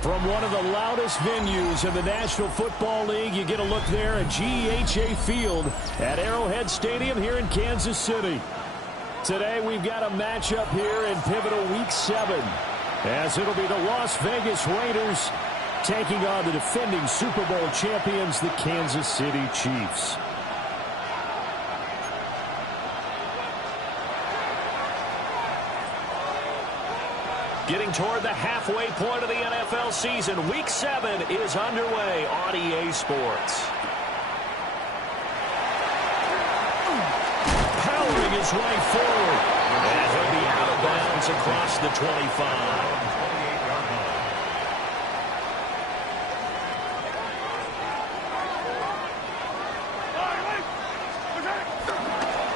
From one of the loudest venues in the National Football League, you get a look there at GEHA Field at Arrowhead Stadium here in Kansas City. Today we've got a matchup here in pivotal Week 7, as it'll be the Las Vegas Raiders taking on the defending Super Bowl champions, the Kansas City Chiefs. Getting toward the halfway point of the NFL season, Week 7 is underway on EA Sports. Powering his way forward, and he'll be out of bounds across the 25.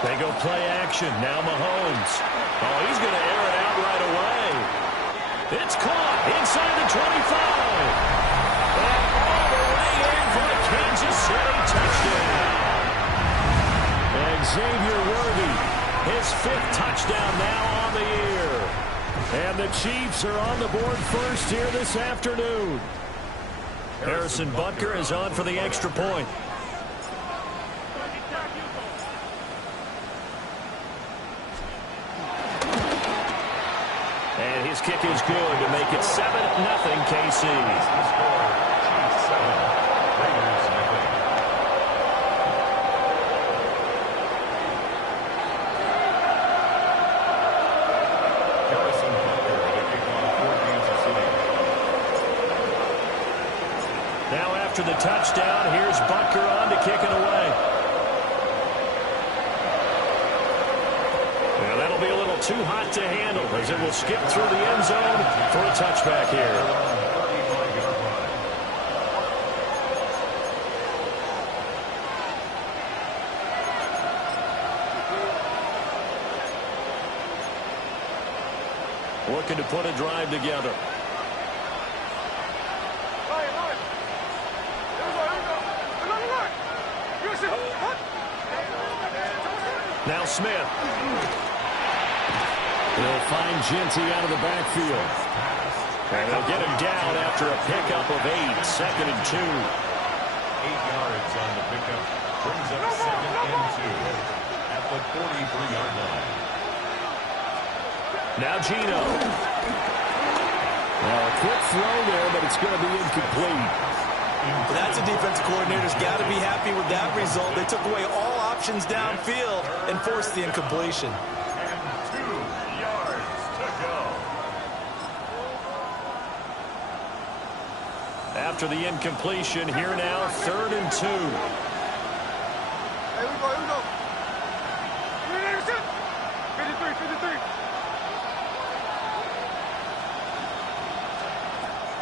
They go play action. Now Mahomes. Oh, he's going to air it out right away. It's caught inside the 25. And all the way in for a Kansas City touchdown. And Xavier Worthy, his 5th touchdown now on the year. And the Chiefs are on the board first here this afternoon. Harrison Butker is on for the extra point. His kick is good to make it 7-0 KC. Now after the touchdown, here's Butker on to kick it away. Be a little too hot to handle as it will skip through the end zone for a touchback here. Looking to put a drive together. Now Smith. They'll find Genty out of the backfield. And they'll get him down after a pickup of 8, 2nd and 2. 8 yards on the pickup. Brings up 2nd and 2 at the 43-yard line. Now Gino. Well, a quick throw there, but it's going to be incomplete. That's a defensive coordinator's got to be happy with that result. They took away all options downfield and forced the incompletion. After the incompletion, here now, 3rd and 2.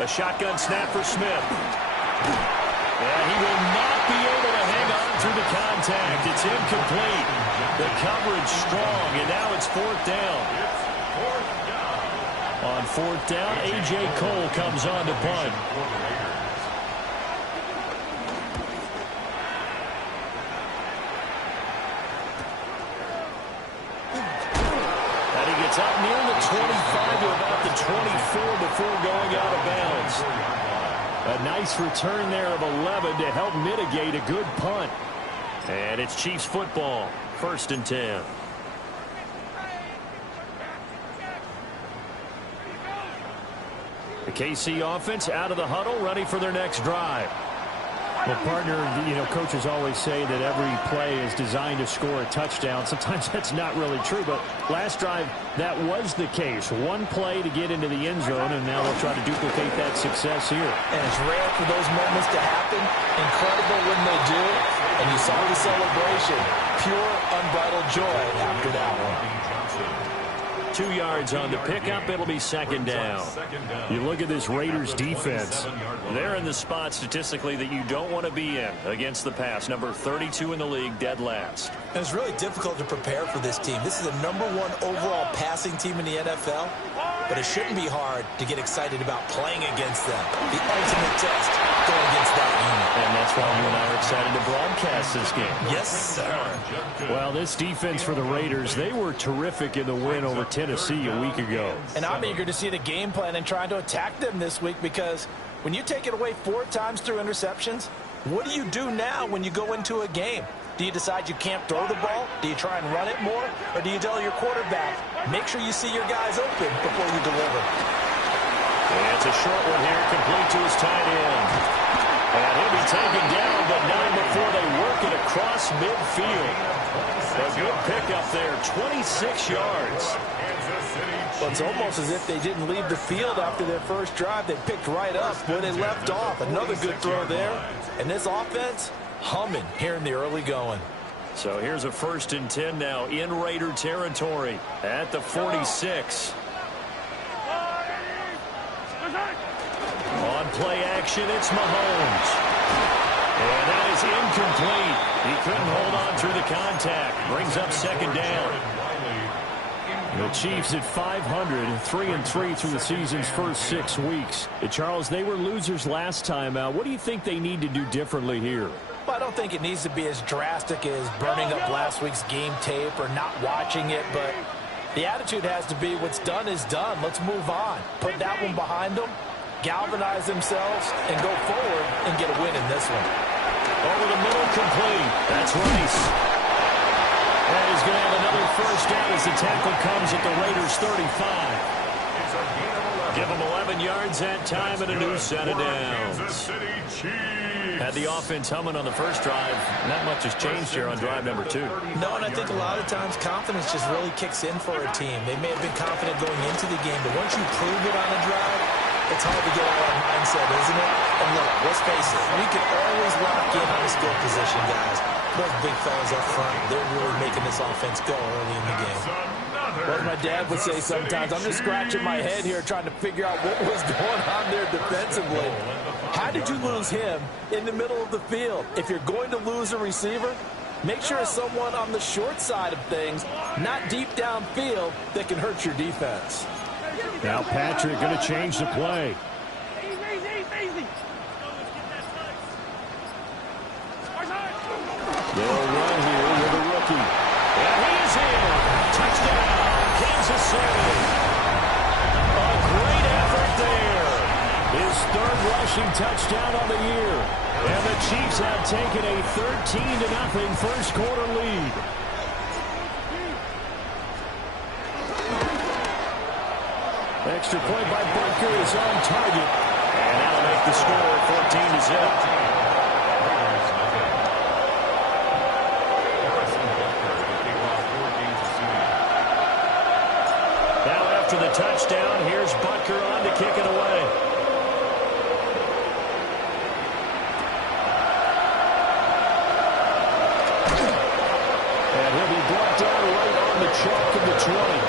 A shotgun snap for Smith. And he will not be able to hang on through the contact. It's incomplete. The coverage strong, and now it's 4th down. On 4th down, A.J. Cole comes on to punt. It's up near the 25 to about the 24 before going out of bounds. A nice return there of 11 to help mitigate a good punt. And it's Chiefs football, 1st and 10. The KC offense out of the huddle, ready for their next drive. Well, partner, coaches always say that every play is designed to score a touchdown. Sometimes that's not really true, but last drive, that was the case. One play to get into the end zone, and now they'll try to duplicate that success here. And it's rare for those moments to happen. Incredible when they do. And you saw the celebration. Pure, unbridled joy after that one. 2 yards on the pickup. It'll be 2nd down. You look at this Raiders defense. They're in the spot statistically that you don't want to be in against the pass. Number 32 in the league, dead last. And it's really difficult to prepare for this team. This is the #1 overall passing team in the NFL. but it shouldn't be hard to get excited about playing against them. The ultimate test going against that unit. And that's why you and I are excited to broadcast this game. Yes, sir. Well, this defense for the Raiders, they were terrific in the win over Tennessee a week ago. And I'm eager to see the game plan and trying to attack them this week, because when you take it away 4 times through interceptions, what do you do now when you go into a game? Do you decide you can't throw the ball? Do you try and run it more? Or do you tell your quarterback, make sure you see your guys open before you deliver? And it's a short one here, complete to his tight end. And he'll be taken down, but not before they work it across midfield. A good pickup there, 26 yards. Well, it's almost as if they didn't leave the field after their first drive. They picked right up where they left off. Another good throw there. And this offense, humming here in the early going. So here's a 1st and 10 now in Raider territory at the 46. On play action, it's Mahomes. And that is incomplete. He couldn't hold on through the contact. Brings up 2nd down. The Chiefs at 500, 3-3 through the season's first 6 weeks. Charles, they were losers last time out. What do you think they need to do differently here? Well, I don't think it needs to be as drastic as burning up last week's game tape or not watching it, but the attitude has to be what's done is done. Let's move on. Put that one behind them, galvanize themselves, and go forward and get a win in this one. Over the middle, complete. That's Rice. And he's going to have another 1st down as the tackle comes at the Raiders' 35. Give them 11 yards that time and a new set of downs. Had the offense humming on the first drive. Not much has changed here on drive number 2. No, and I think a lot of times confidence just really kicks in for a team. They may have been confident going into the game, but once you prove it on a drive, it's hard to get out of that mindset, isn't it? And look, let's face it, we can always lock in on a skill position, guys. Those big fellas up front, they're really making this offense go early in the game. Well, my dad would say sometimes, I'm just scratching my head here trying to figure out what was going on there defensively. How did you lose him in the middle of the field? If you're going to lose a receiver, make sure it's someone on the short side of things, not deep downfield, that can hurt your defense. Now Patrick going to change the play. They'll run here with a rookie. And he's in. Touchdown, Kansas City. A great effort there. His 3rd rushing touchdown on the year. And the Chiefs have taken a 13-0 first quarter lead. Extra point by Butker is on target. And that'll make the score 14-0. After the touchdown, here's Butker on to kick it away. And he'll be brought down right on the chalk of the 20.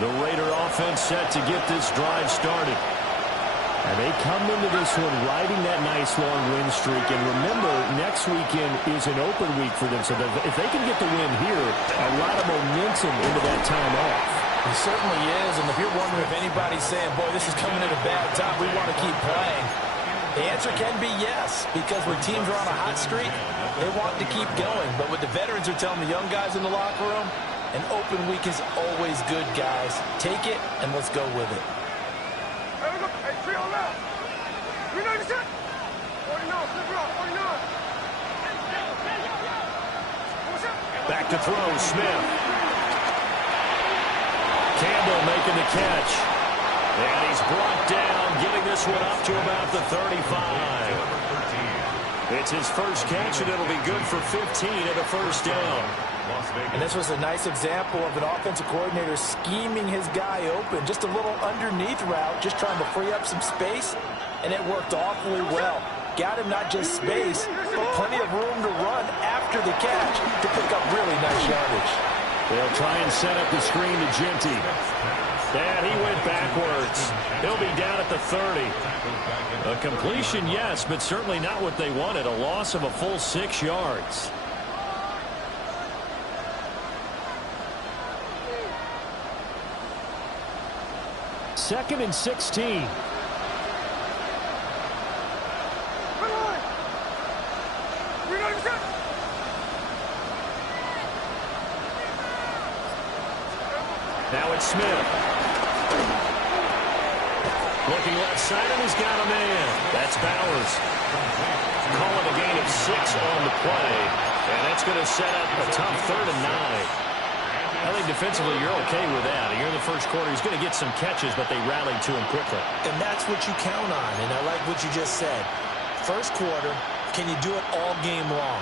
The Raider offense set to get this drive started. And they come into this one riding that nice long win streak. And remember, next weekend is an open week for them. So if they can get the win here, a lot of momentum into that time off. It certainly is. And if you're wondering if anybody's saying, boy, this is coming at a bad time, we want to keep playing, the answer can be yes. Because when teams are on a hot streak, they want to keep going. But what the veterans are telling the young guys in the locker room, an open week is always good, guys. Take it, and let's go with it. Back to throw, Smith. Campbell making the catch. And he's brought down, getting this one up to about the 35. It's his first catch, and it'll be good for 15 and a first down. And this was a nice example of an offensive coordinator scheming his guy open. Just a little underneath route, just trying to free up some space, and it worked awfully well. Got him not just space, but plenty of room to run after the catch to pick up really nice yardage. They'll try and set up the screen to Ginty. And he went backwards. He'll be down at the 30. A completion, yes, but certainly not what they wanted. A loss of a full 6 yards. Second and 16. Now it's Smith. Looking left side, and he's got a man. That's Bowers. Calling a gain of 6 on the play. And that's going to set up a tough 3rd and 9. I think defensively you're okay with that. Here in the first quarter, he's going to get some catches, but they rallied to him quickly. And that's what you count on, and I like what you just said. First quarter, can you do it all game long?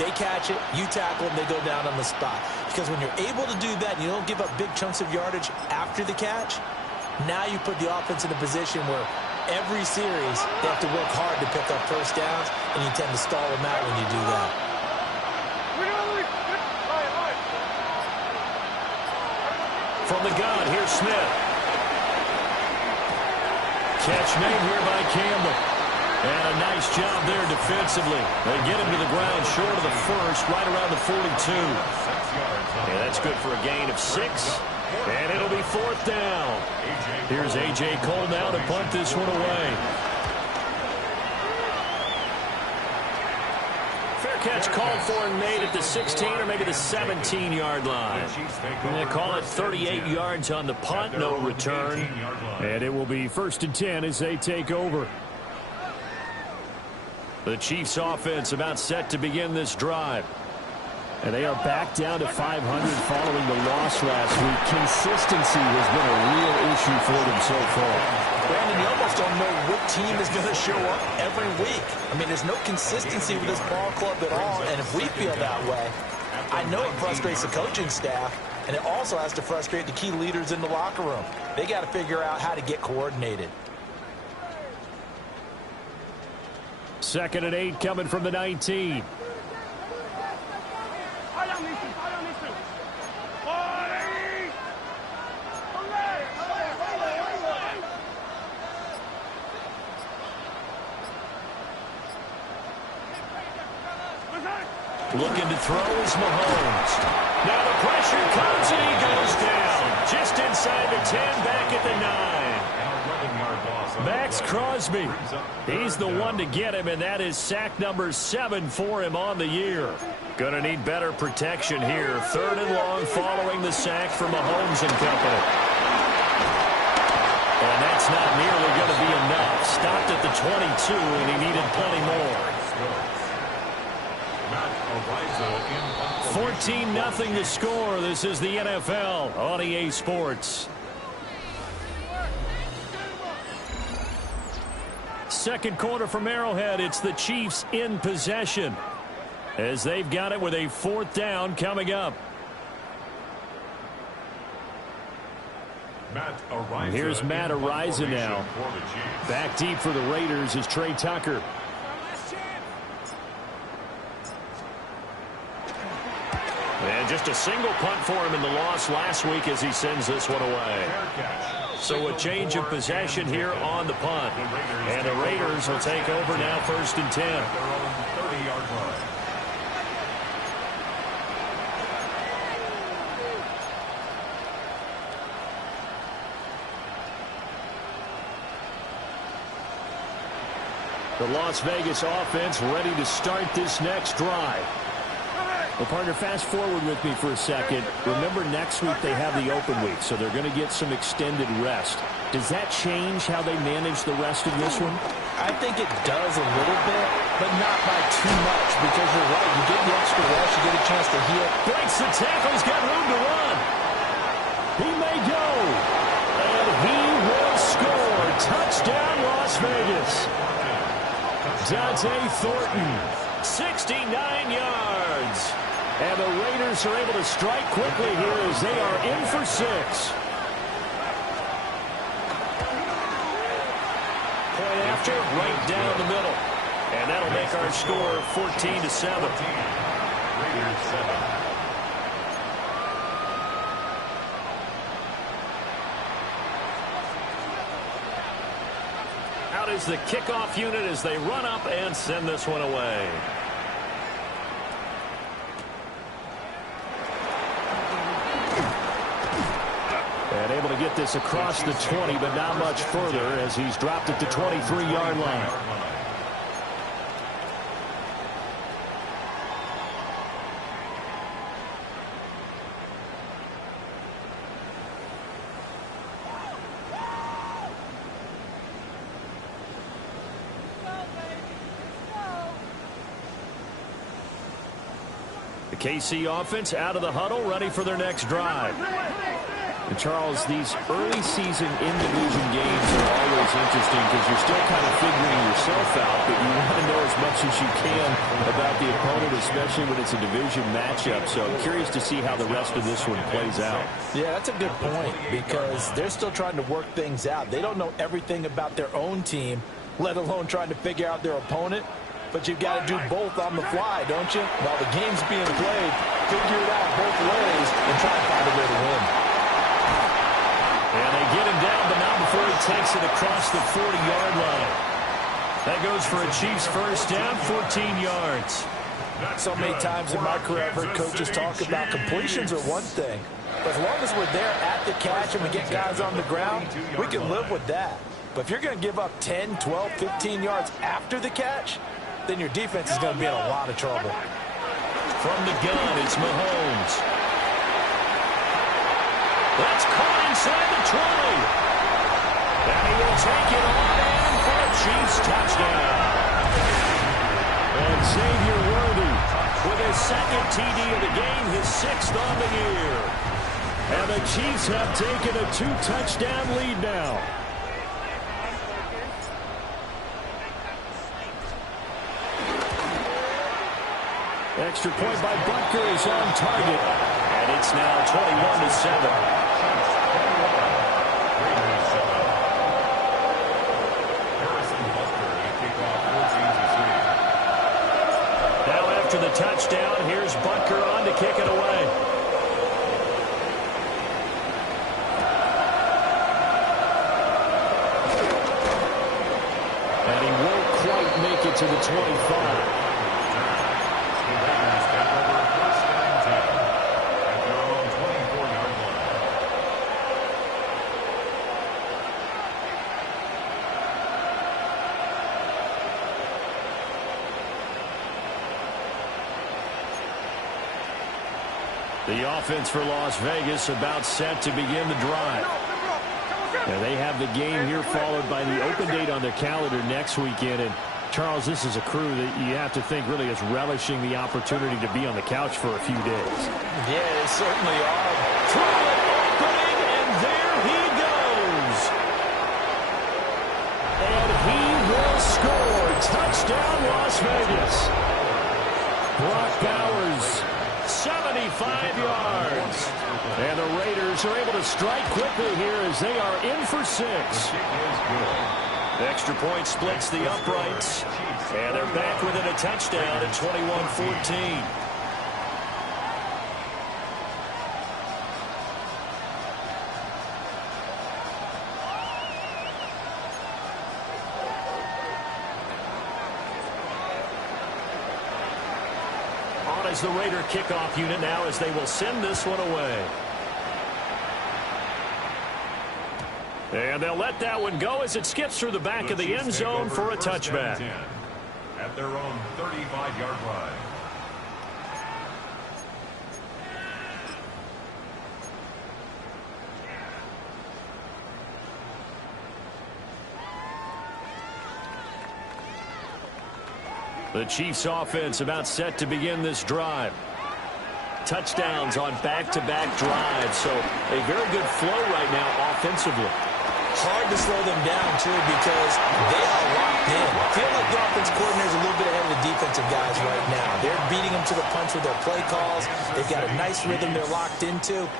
They catch it, you tackle them, they go down on the spot. Because when you're able to do that and you don't give up big chunks of yardage after the catch, now you put the offense in a position where every series they have to work hard to pick up first downs, and you tend to stall them out when you do that. From the gun, here's Smith. Catch made here by Campbell. And a nice job there defensively. They get him to the ground short of the first, right around the 42. And that's good for a gain of 6. And it'll be 4th down. Here's A.J. Cole now to punt this one away. Catch called for and made at the 16 or maybe the 17-yard line. They call it 38 yards on the punt, no return. And it will be 1st and 10 as they take over. The Chiefs offense about set to begin this drive. And they are back down to 500 following the loss last week. Consistency has been a real issue for them so far. Brandon, you almost don't know what team is going to show up every week. I mean, there's no consistency with this ball club at all, and if we feel that way, I know it frustrates the coaching staff, and it also has to frustrate the key leaders in the locker room. They got to figure out how to get coordinated. 2nd and 8 coming from the 19. Looking to throw is Mahomes. Now the pressure comes and he goes down. Just inside the 10, back at the 9. Max Crosby. He's the one to get him, and that is sack number 7 for him on the year. Going to need better protection here. 3rd and long following the sack from Mahomes and company. And that's not nearly going to be enough. Stopped at the 22, and he needed plenty more. 14-0 to score. This is the NFL on EA Sports. Second quarter from Arrowhead. It's the Chiefs in possession as they've got it with a 4th down coming up. Here's Matt Ariza now. Back deep for the Raiders is Trey Tucker. And just a single punt for him in the loss last week as he sends this one away. So a change of possession here on the punt. And the Raiders will take over now 1st and 10. The Las Vegas offense ready to start this next drive. Well, partner, fast forward with me for a second. Remember, next week they have the open week, so they're going to get some extended rest. Does that change how they manage the rest of this one? I think it does a little bit, but not by too much, because you're right. You get the extra rest, you get a chance to heal. Breaks the tackle, he's got room to run. He may go, and he will score. Touchdown, Las Vegas. Dante Thornton, 69 yards. And the Raiders are able to strike quickly here as they are in for 6. Point after, right down the middle. And that'll make our score 14-7. out is the kickoff unit as they run up and send this one away. And able to get this across the 20, but not much further as he's dropped at the 23-yard line. The KC offense out of the huddle, ready for their next drive. And Charles, these early season in-division games are always interesting because you're still kind of figuring yourself out, but you want to know as much as you can about the opponent, especially when it's a division matchup. So I'm curious to see how the rest of this one plays out. Yeah, that's a good point because they're still trying to work things out. They don't know everything about their own team, let alone trying to figure out their opponent. But you've got to do both on the fly, don't you? While the game's being played, figure it out both ways and try to find a way to win. And they get him down, but not before he takes it across the 40-yard line. That goes for a Chiefs first down, 14 yards. So many times in my career, I've heard coaches talk about completions are one thing. But as long as we're there at the catch and we get guys on the ground, we can live with that. But if you're going to give up 10, 12, 15 yards after the catch, then your defense is going to be in a lot of trouble. From the gun, it's Mahomes. That's caught inside the 20. And he will take it on in for a Chiefs touchdown. And Xavier Worthy with his second TD of the game, his 6th on the year. And the Chiefs have taken a 2-touchdown lead now. Extra point by Butker is on target. And it's now 21-7. Now after the touchdown, here's Butker on to kick it away. And he won't quite make it to the 25. The offense for Las Vegas about set to begin the drive. Now they have the game here followed by the open date on their calendar next weekend. And Charles, this is a crew that you have to think really is relishing the opportunity to be on the couch for a few days. Yeah, they certainly are. Throw it opening, and there he goes. And he will score. Touchdown, Las Vegas. Brock Bowers, 75 yards. And the Raiders are able to strike quickly here as they are in for 6. The extra point splits the uprights. And they're back within a touchdown at 21-14. Is the Raider kickoff unit now as they will send this one away. And they'll let that one go as it skips through the back of the end zone for a touchback. At their own 35-yard line. The Chiefs offense about set to begin this drive. Touchdowns on back-to-back drives, so a very good flow right now offensively. Hard to slow them down, too, because they are locked in. I feel like the offense coordinator is a little bit ahead of the defensive guys right now. They're beating them to the punch with their play calls. They've got a nice rhythm they're locked into.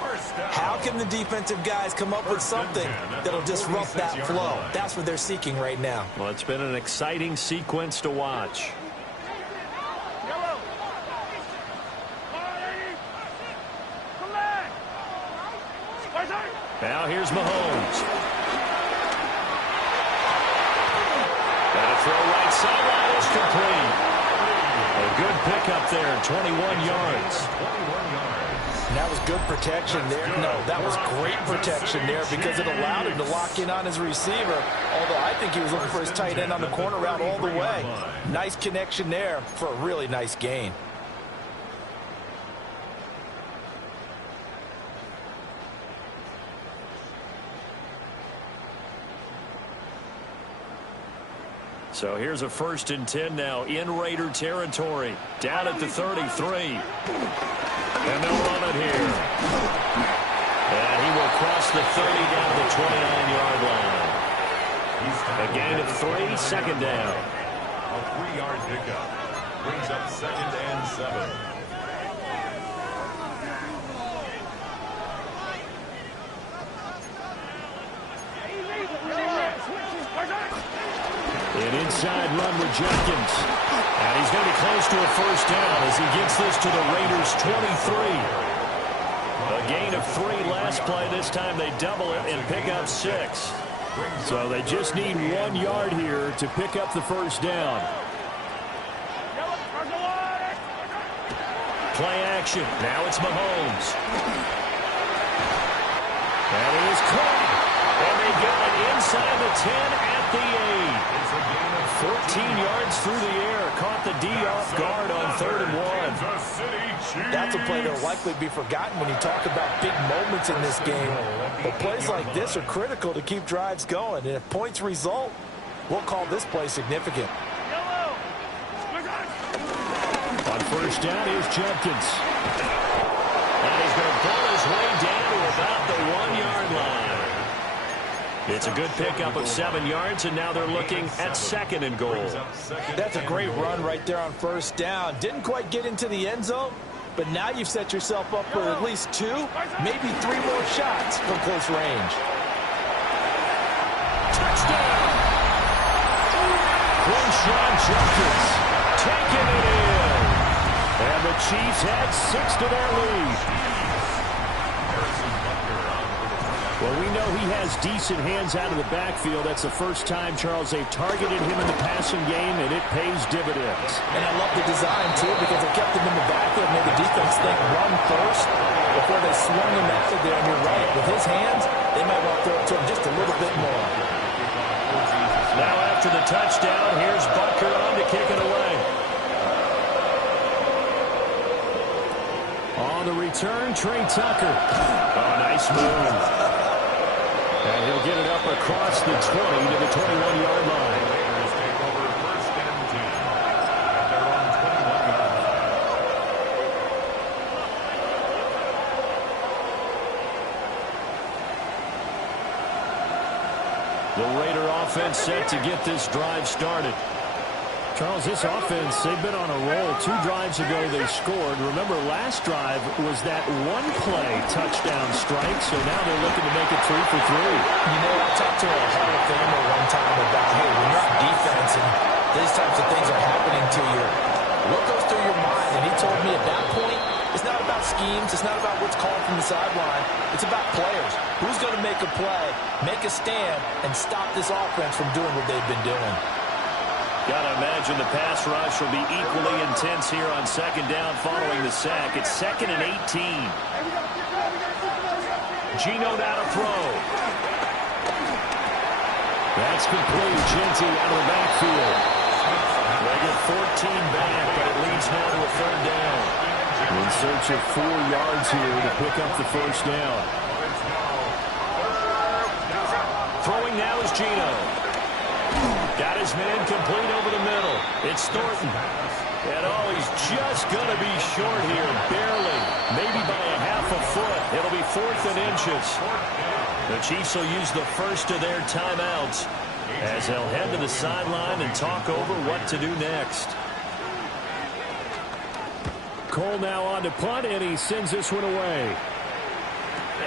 How can the defensive guys come up with something that'll disrupt that flow? That's what they're seeking right now. Well, it's been an exciting sequence to watch. Now here's Mahomes. throw right sideline is complete. A good pickup there, 21 yards. And that was good protection there. No, that was great protection there because it allowed him to lock in on his receiver, although I think he was looking for his tight end on the corner route all the way. Nice connection there for a really nice gain. So here's a 1st and 10 now in Raider territory. Down at the 33. And they'll run it here. And he will cross the 30 down to the 29-yard line. A gain of 3, 2nd down. A 3-yard pickup brings up 2nd and 7. An inside run with Jenkins. And he's going to be close to a 1st down as he gets this to the Raiders' 23. A gain of 3 last play. This time they double it and pick up 6. So they just need 1 yard here to pick up the 1st down. Play action. Now it's Mahomes. And he is caught. And they got it inside the 10 at the 8. 14 yards through the air. Caught the D off guard on 3rd and 1. That's a play that will likely be forgotten when you talk about big moments in this game. But plays like this are critical to keep drives going. And if points result, we'll call this play significant. On 1st down, here's Jenkins. And he's going to pull his way down to about the 1-yard line. It's a good pickup of 7 yards, and now they're looking at 2nd and goal. That's a great run right there on 1st down. Didn't quite get into the end zone, but now you've set yourself up for at least 2, maybe 3 more shots from close range. Touchdown! Quinshon Jenkins taking it in. And the Chiefs had 6 to their lead. Well, we know he has decent hands out of the backfield. That's the first time, Charles, they've targeted him in the passing game, and it pays dividends. And I love the design, too, because they kept him in the backfield, made the defense think run first before they swung him out there. And you're right, with his hands, they might want to throw it to him just a little bit more. Now after the touchdown, here's Butker on to kick it away. On the return, Trey Tucker. Oh, nice move. And he'll get it up across the 20 to the 21-yard line. Raiders take over 1st and 10. At their own 21-yard line. The Raider offense set to get this drive started. Charles, this offense, they've been on a roll. 2 drives ago they scored. Remember, last drive was that 1-play touchdown strike, so now they're looking to make it 3 for 3. You know, I talked to a Hall of Famer one time about, hey, when you're on defense and these types of things are happening to you, what goes through your mind? And he told me at that point, it's not about schemes, it's not about what's called from the sideline, it's about players. Who's going to make a play, make a stand, and stop this offense from doing what they've been doing? Got to imagine the pass rush will be equally intense here on 2nd down following the sack. It's 2nd and 18. Geno now to throw. That's complete. Genty out of the backfield. They get 14 back, but it leads now to a 3rd down. In search of 4 yards here to pick up the 1st down. Throwing now is Geno. Got his man complete over the middle. It's Thornton. And oh, he's just going to be short here, barely. Maybe by a half a foot. It'll be 4th and inches. The Chiefs will use the first of their timeouts as they'll head to the sideline and talk over what to do next. Cole now on to punt, and he sends this one away.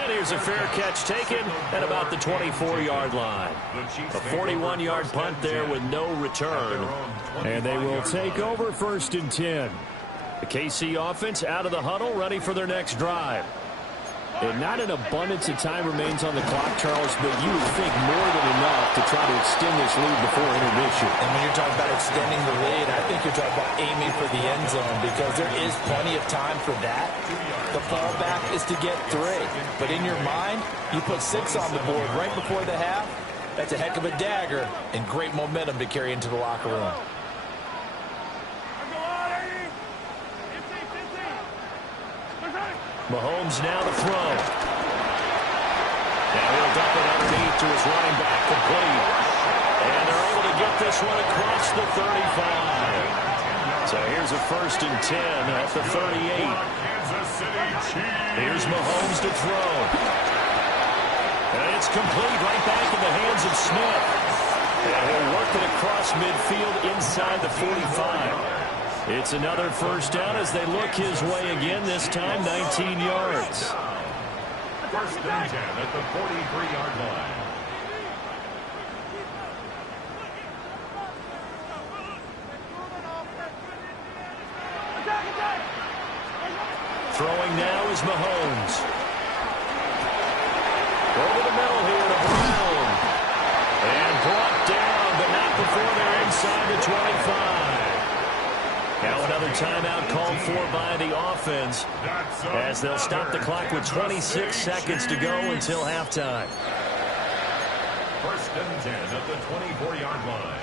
And here's a fair catch taken at about the 24-yard line. A 41-yard punt there with no return. And they will take over 1st and 10. The KC offense out of the huddle, ready for their next drive. And not an abundance of time remains on the clock, Charles, but you would think more than enough to try to extend this lead before intermission. And when you're talking about extending the lead, I think you're talking about aiming for the end zone because there is plenty of time for that. The fallback is to get 3. But in your mind, you put 6 on the board right before the half. That's a heck of a dagger and great momentum to carry into the locker room. Mahomes now to throw. Now he'll dump it underneath to his running back, complete. And they're able to get this one across the 35. So here's a 1st and 10 at the 38. Here's Mahomes to throw. And it's complete right back in the hands of Smith. And he'll work it across midfield inside the 45. It's another 1st down as they look his way again, this time 19 yards. 1st and 10 at the 43-yard line. Throwing now is Mahomes. Over the middle here to Brown. And brought down, but not before they're inside the 25. Now another timeout called for by the offense as they'll stop the clock with 26 seconds to go until halftime. 1st and 10 at the 24-yard line.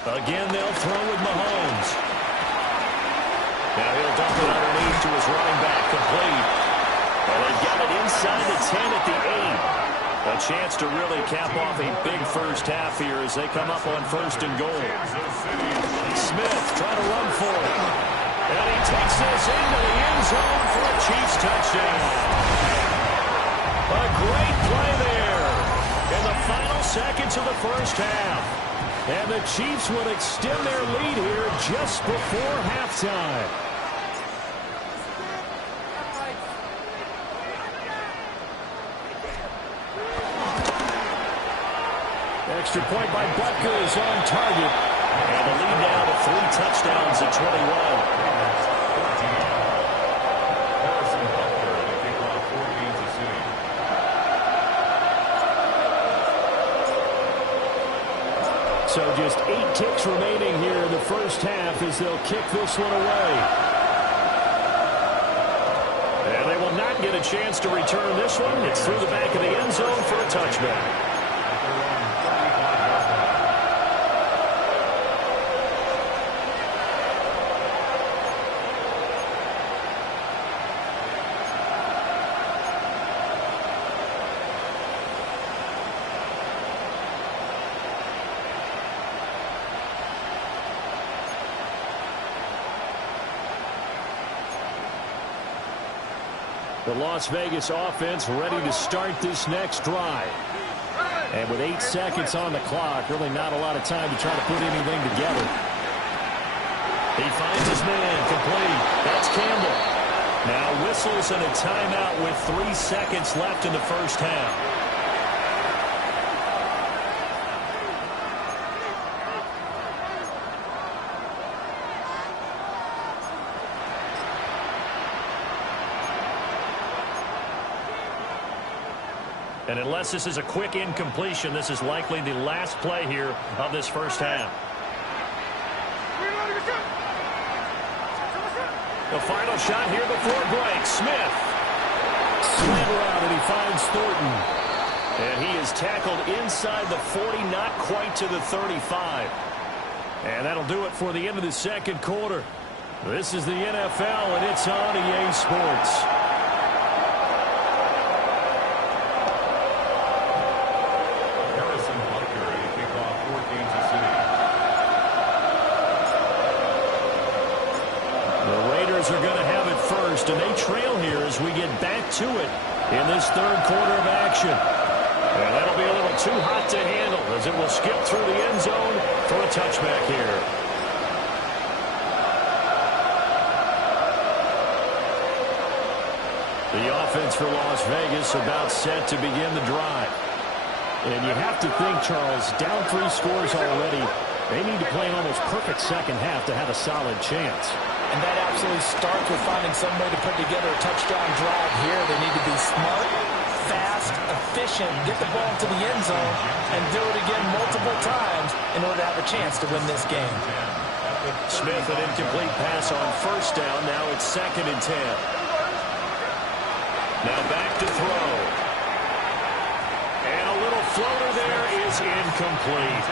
Again, they'll throw with Mahomes. Now he'll dump it underneath to his running back, complete. And they've got it inside the 10 at the 8. A chance to really cap off a big 1st half here as they come up on 1st and goal. Smith trying to run for it. And he takes this into the end zone for a Chiefs touchdown. A great play there in the final seconds of the 1st half. And the Chiefs will extend their lead here just before halftime. Extra point by Butker is on target. And the lead now to 3 touchdowns at 21. So just 8 ticks remaining here in the 1st half as they'll kick this one away. And they will not get a chance to return this one. It's through the back of the end zone for a touchback. The Las Vegas offense ready to start this next drive. And with 8 seconds on the clock, really not a lot of time to try to put anything together. He finds his man, complete. That's Campbell. Now whistles and a timeout with 3 seconds left in the 1st half. And unless this is a quick incompletion, this is likely the last play here of this 1st half. The final shot here before break. Smith. Slant around and he finds Thornton. And he is tackled inside the 40, not quite to the 35. And that'll do it for the end of the 2nd quarter. This is the NFL, and it's on EA Sports. Are going to have it first, and they trail here as we get back to it in this 3rd quarter of action. And that'll be a little too hot to handle as it will skip through the end zone for a touchback here. The offense for Las Vegas about set to begin the drive. And you have to think, Charles, down 3 scores already. They need to play an almost perfect second half to have a solid chance. And that absolutely starts with finding some way to put together a touchdown drive here. They need to be smart, fast, efficient, get the ball to the end zone, and do it again multiple times in order to have a chance to win this game. Smith, an incomplete pass on first down. Now it's 2nd and 10. Now back to throw. And a little floater there is incomplete.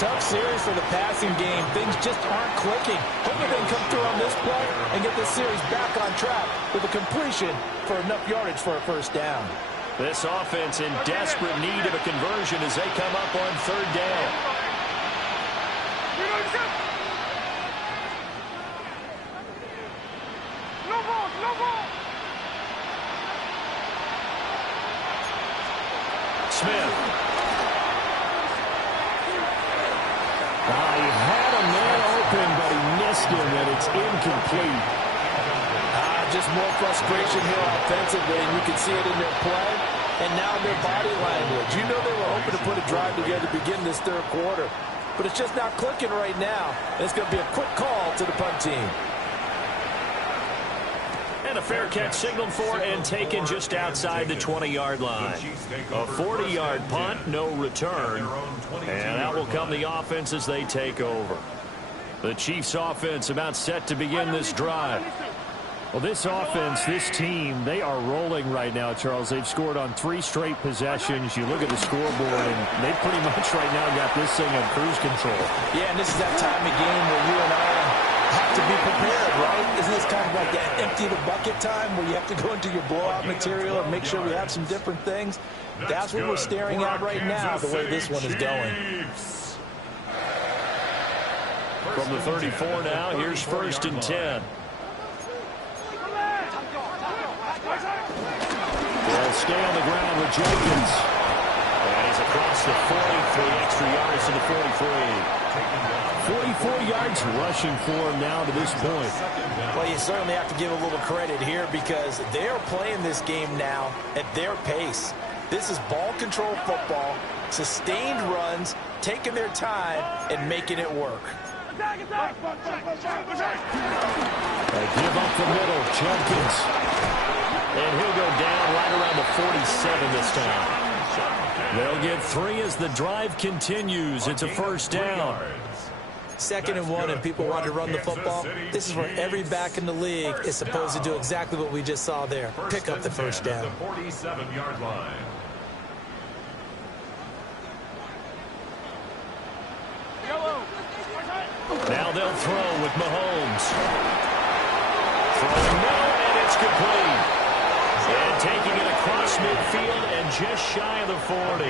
Tough series for the passing game. Things just aren't clicking. Hopefully they can come through on this play and get this series back on track with a completion for enough yardage for a first down. This offense in desperate need of a conversion as they come up on 3rd down. Smith. He had a man open, but he missed him, and it's incomplete. Just more frustration here offensively, and you can see it in their play and now their body language. You know they were hoping to put a drive together to begin this 3rd quarter, but it's just not clicking right now. And it's going to be a quick call to the punt team. And a fair catch signaled for and taken just outside the 20-yard line. A 40-yard punt, no return. And that will come the offense as they take over. The Chiefs offense about set to begin this drive. Well, this offense, this team, they are rolling right now, Charles. They've scored on 3 straight possessions. You look at the scoreboard, and they pretty much right now got this thing on cruise control. Yeah, and this is that time of game where you and I have to be prepared, right? Isn't this kind of like that empty the bucket time where you have to go into your blowout material and make sure we have some different things? That's what we're staring at right now, the way this one is going. From the 34 now, here's 1st and 10. They'll stay on the ground with Jenkins. And he's across the 40, 3 extra yards to the 43. 44 yards rushing for him now to this point. Well, you certainly have to give a little credit here because they are playing this game now at their pace. This is ball control football, sustained runs, taking their time, and making it work. They give up the middle, Jenkins. And he'll go down right around the 47 this time. They'll get 3 as the drive continues. It's a first down. 2nd and 1, and people want to run the football. This is where every back in the league is supposed to do exactly what we just saw there. Pick up the first down. 47-yard line. Now they'll throw with Mahomes. Throwing no, and it's complete. And taking it across midfield and just shy of the 40.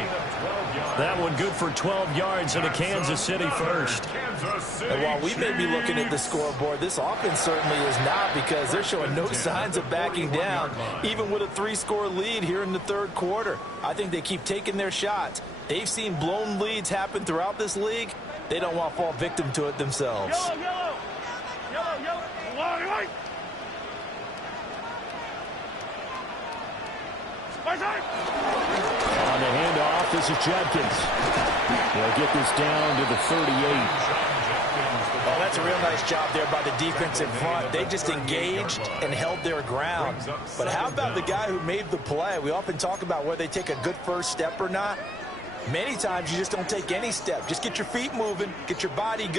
That one good for 12 yards and a Kansas City first. And while we may be looking at the scoreboard, this offense certainly is not because they're showing no signs of backing down, even with a 3-score lead here in the 3rd quarter. I think they keep taking their shots. They've seen blown leads happen throughout this league. They don't want to fall victim to it themselves. On the handoff, this is Jenkins. They'll get this down to the 38. Oh, that's a real nice job there by the defense in front. They just engaged and held their ground. But how about the guy who made the play? We often talk about whether they take a good first step or not. Many times you just don't take any step. Just get your feet moving, get your body going.